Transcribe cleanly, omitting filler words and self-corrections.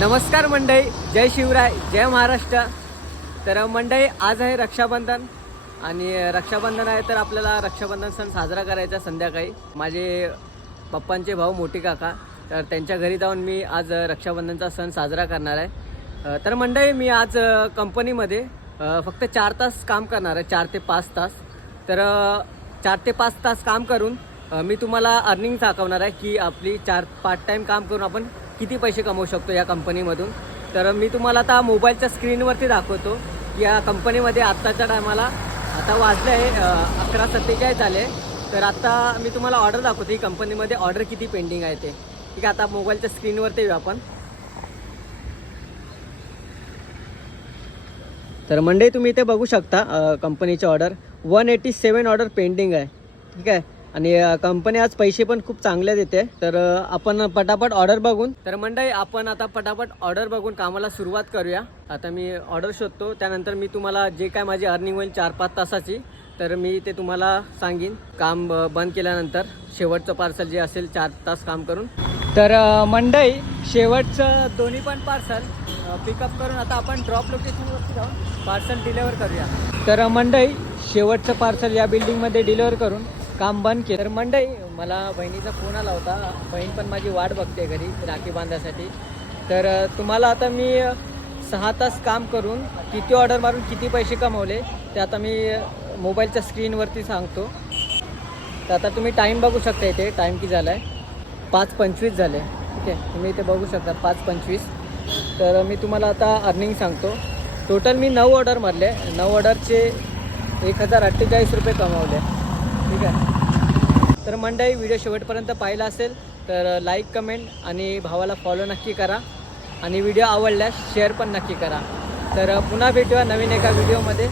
नमस्कार मंडळी, जय शिवराय, जय महाराष्ट्र. तर मंडळी, आज आहे रक्षाबंधन आणि रक्षाबंधन आहे तर आपल्याला रक्षाबंधन सण साजरा करायचा संध्याकाळी. माझे पप्पांचे भाऊ मोठी काका, तर त्यांच्या घरी जाऊन मी आज रक्षाबंधनचा सण साजरा करणार आहे. तर मंडळी, मी आज कंपनीमध्ये फक्त 4 तास काम करणार आहे, 4 ते 5 तास. तर 4 ते 5 तास काम करून मी तुम्हाला अर्निंग दाखवणार आहे की आपली 4 पार्ट टाईम काम करून आपण किती पैसे कमवू शकतो या कंपनीमधून. तर मी तुम्हाला आता मोबाईलच्या स्क्रीनवरती दाखवतो की या कंपनीमध्ये आत्ताच्या टायमाला आता वाजलं आहे 11:47 झाले. तर आता मी तुम्हाला ऑर्डर दाखवतो, ही कंपनीमध्ये ऑर्डर किती पेंडिंग आहे ते. ठीक आहे, आता मोबाईलच्या स्क्रीनवरती येऊ आपण. तर मंडळी, तुम्ही इथे बघू शकता कंपनीची ऑर्डर 187 ऑर्डर पेंडिंग आहे. ठीक आहे, आणि कंपनी आज पैसे पण खूप चांगले देते. तर आपण पटापट ऑर्डर बघून, तर मंडळी आपण आता पटापट ऑर्डर बघून कामाला सुरुवात करूया. आता मी ऑर्डर शोधतो, त्यानंतर मी तुम्हाला जे काय माझी अर्निंग होईल 4-5 तासाची, तर मी ते तुम्हाला सांगेन काम बंद केल्यानंतर. शेवटचं पार्सल जे असेल 4 तास काम करून. तर मंडळी, शेवटचं दोन्ही पण पार्सल पिकअप करून आता आपण ड्रॉप लोकेशनवरती जाऊन पार्सल डिलेवर करूया. तर मंडळी, शेवटचं पार्सल या बिल्डिंगमध्ये डिलेवर करून काम बंद केलं. तर मंडळी, मला बहिणीचा फोन आला होता. बहीण पण माझी वाट बघते घरी राखी बांधायसाठी. तर तुम्हाला आता मी 6 तास काम करून किती ऑर्डर मारून किती पैसे कमवले ते आता मी मोबाईलच्या स्क्रीनवरती सांगतो. तर आता तुम्ही टाईम बघू शकता, इथे टाईम किती झाला आहे, 5:25 झाले. ठीक आहे, तुम्ही इथे बघू शकता 5:25. तर मी तुम्हाला आता अर्निंग सांगतो. टोटल मी 9 ऑर्डर मारले, 9 ऑर्डरचे 1048 रुपये कमावले. ठीक आहे. तर मंडळी, व्हिडिओ शेवटपर्यंत पाहिला असेल तर लाईक, कमेंट आणि भावाला फॉलो नक्की करा, आणि व्हिडिओ आवडल्यास शेअर पण नक्की करा. तर पुन्हा भेटूया नवीन एका व्हिडिओमध्ये.